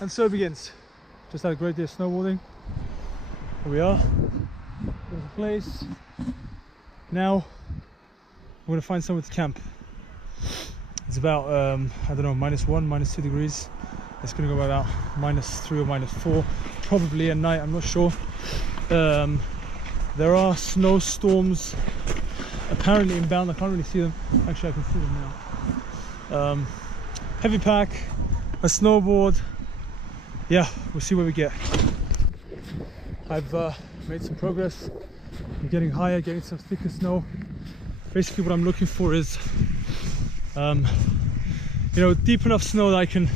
And so it begins. Just had a great day of snowboarding. Here we are. Beautiful place. Now we're gonna find somewhere to camp. It's about I don't know, -1, -2 degrees. It's gonna go about -3 or -4, probably at night. I'm not sure. There are snowstorms apparently inbound. I can't really see them. Actually, I can see them now. Heavy pack, a snowboard. Yeah, we'll see what we get. I've made some progress. I'm getting higher, getting some thicker snow. Basically, what I'm looking for is, you know, deep enough snow that I can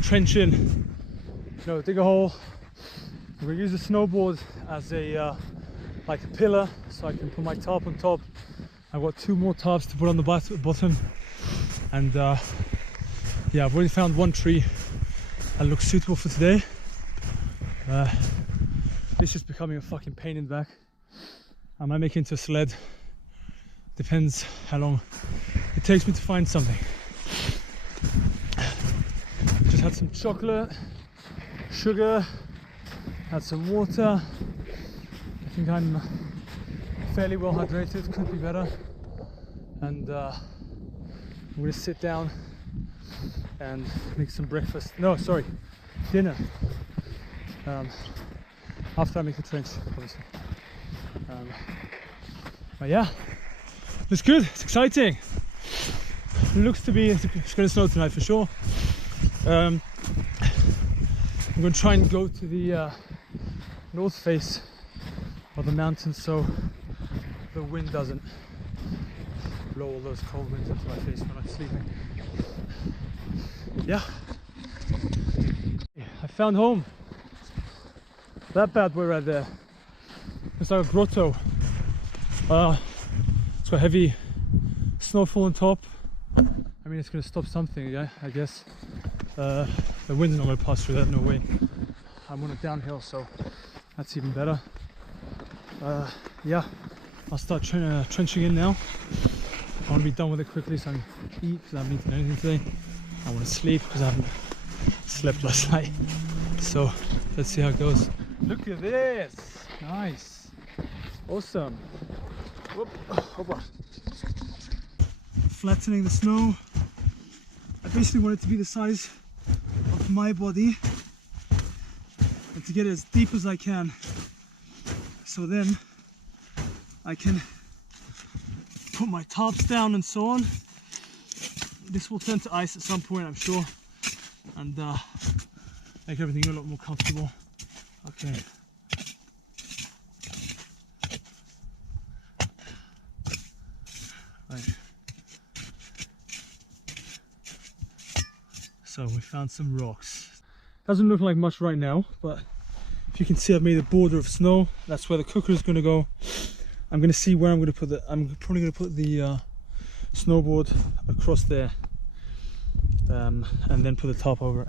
trench in. You know, dig a hole. I'm gonna use the snowboard as a like a pillar, so I can put my tarp on top. I've got 2 more tarps to put on the bottom, and yeah, I've already found one tree that looks suitable for today. This is becoming a fucking pain in the back. I might make it into a sled. Depends how long it takes me to find something. Just had some chocolate, sugar, had some water. I think I'm fairly well hydrated, could be better. And I'm gonna sit down and make some breakfast. No, sorry, dinner. After I make the trench, obviously. But yeah, it's good, it's exciting. It looks to be, it's gonna snow tonight for sure. I'm gonna try and go to the north face of the mountain so the wind doesn't blow all those cold winds into my face when I'm sleeping. Yeah, I found home. That bad boy right there. It's like a grotto. It's got heavy snowfall on top. I mean, it's gonna stop something, yeah, I guess. The wind's not gonna pass through that, no way. I'm on a downhill, so that's even better. Yeah, I'll start trenching in now. I want to be done with it quickly so I can eat, because I haven't eaten anything today. I want to sleep because I haven't slept last night. So let's see how it goes. Look at this! Nice! Awesome! Whoop. Hoppa. Flattening the snow. I basically want it to be the size of my body and to get it as deep as I can, so then I can put my tarps down and so on. This will turn to ice at some point, I'm sure, and make everything a lot more comfortable. Okay. Right. So we found some rocks. Doesn't look like much right now, but if you can see, I've made a border of snow. That's where the cooker is going to go. I'm going to see where I'm going to put the. I'm probably going to put the snowboard across there, and then put the top over it.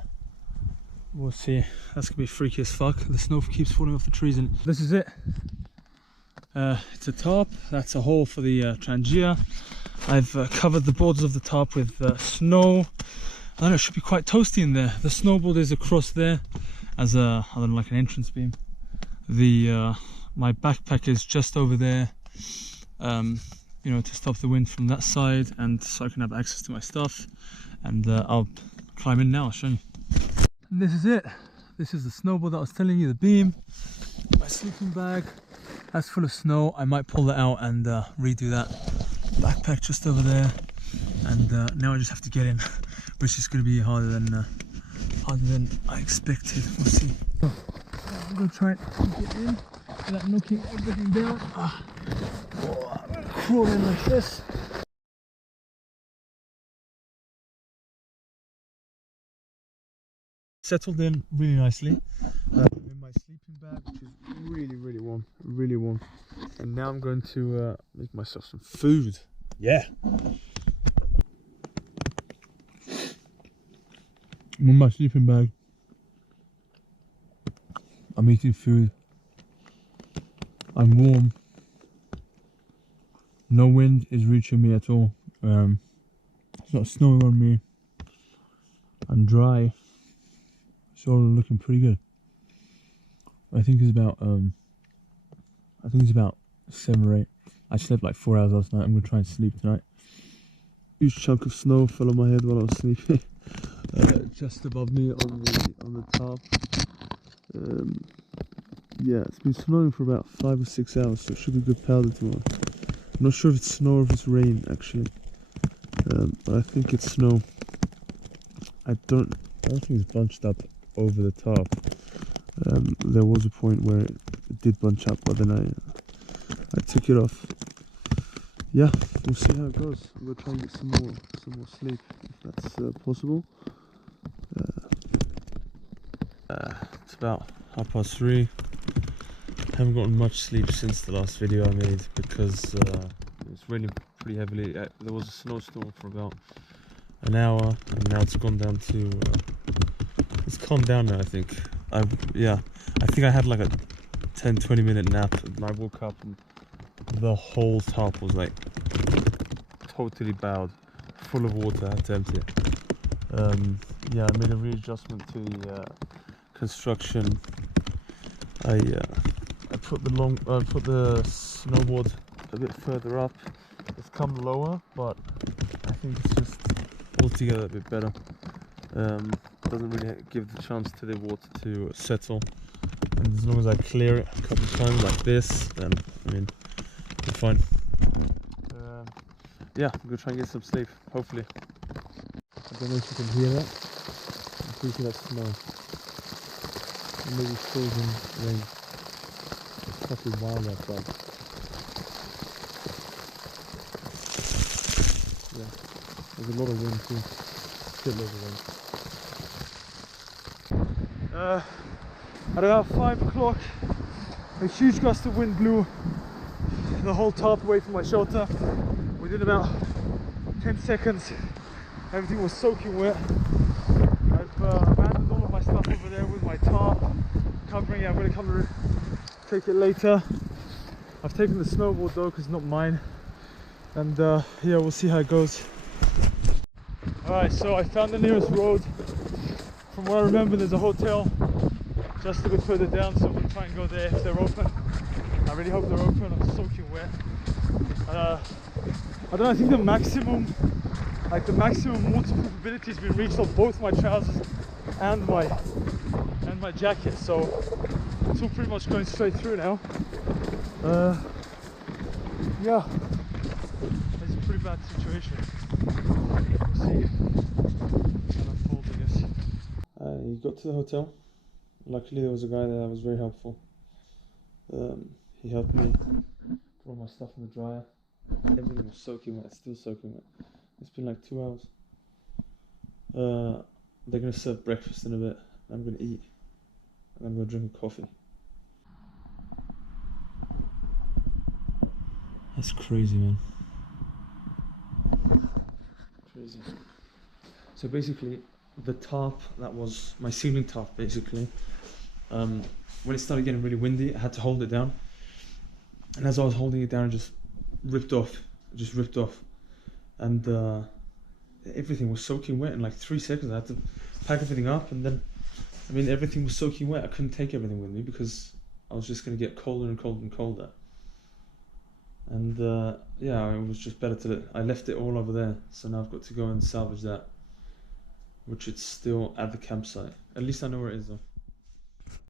We'll see. That's gonna be freaky as fuck. The snow keeps falling off the trees, and this is it. It's a tarp. That's a hole for the trangia. I've covered the borders of the tarp with snow. I don't know, it should be quite toasty in there. The snowboard is across there as a, I don't know, like an entrance beam. The my backpack is just over there, you know, to stop the wind from that side, and so I can have access to my stuff. And I'll climb in now. I'll show you. And this is it. This is the snowboard that I was telling you, the beam. My sleeping bag. That's full of snow. I might pull that out and redo that. Backpack just over there. And now I just have to get in, which is going to be harder than I expected. We'll see. So, I'm going to try and get in without knocking everything down. Oh, I'm going to crawl in like this. Settled in really nicely. In my sleeping bag, which is really warm, really warm. And now I'm going to make myself some food. Yeah. I'm in my sleeping bag. I'm eating food. I'm warm. No wind is reaching me at all. It's not snowing on me. I'm dry. It's all looking pretty good. I think it's about 7 or 8. I slept like 4 hours last night. I'm gonna try and sleep tonight. Huge chunk of snow fell on my head while I was sleeping. Just above me on the top. Yeah, it's been snowing for about 5 or 6 hours, so it should be good powder tomorrow. I'm not sure if it's snow or if it's rain actually, but I think it's snow. I don't think it's bunched up over the top. There was a point where it did bunch up, but then I took it off. Yeah, we'll see how it goes. I'm gonna try and get some more sleep if that's possible. It's about 3:30. Haven't gotten much sleep since the last video I made because it's raining pretty heavily. There was a snowstorm for about an hour, and now it's gone down to it's calmed down now. I think I think I had like a 10-20 minute nap, and I woke up and the whole top was like totally bowed, full of water. I had to empty it. Yeah, I made a readjustment to the construction. I put the snowboard a bit further up. It's come lower, but I think it's just altogether a bit better. Doesn't really give the chance to the water to settle. And as long as I clear it a couple of times like this, then I mean, we're fine. Yeah, I'm gonna try and get some sleep, hopefully. I don't know if you can hear that. I'm pretty sure that's snow. Or maybe frozen rain. It's fucking wild outside. Yeah, there's a lot of wind too. Shitload of wind. At about 5 o'clock, a huge gust of wind blew the whole tarp away from my shelter. Within about 10 seconds, everything was soaking wet. I've abandoned all of my stuff over there with my tarp covering it. I'm going to come and take it later. I've taken the snowboard though because it's not mine, and yeah, we'll see how it goes. Alright, so I found the nearest road. From what I remember, there's a hotel just a bit further down, so I'm going to try and go there if they're open. I really hope they're open. I'm soaking wet. I don't know, I think the maximum waterproof ability has been reached on both my trousers and my jacket, so it's all pretty much going straight through now. Yeah, it's a pretty bad situation. We'll see how it unfolds, I guess. I got to the hotel. Luckily there was a guy there that was very helpful. He helped me put all my stuff in the dryer. Everything was soaking wet, still soaking wet. It's been like 2 hours. They're gonna serve breakfast in a bit. I'm gonna eat, and I'm gonna drink a coffee. That's crazy, man. Crazy. So basically, the tarp that was my ceiling tarp, basically, when it started getting really windy, I had to hold it down. And as I was holding it down, it just ripped off. And everything was soaking wet in like 3 seconds. I had to pack everything up, and then, I mean, everything was soaking wet. I couldn't take everything with me because I was just going to get colder and colder and colder. And yeah, it was just better I left it all over there. So now I've got to go and salvage that, which it's still at the campsite. At least I know where it is though.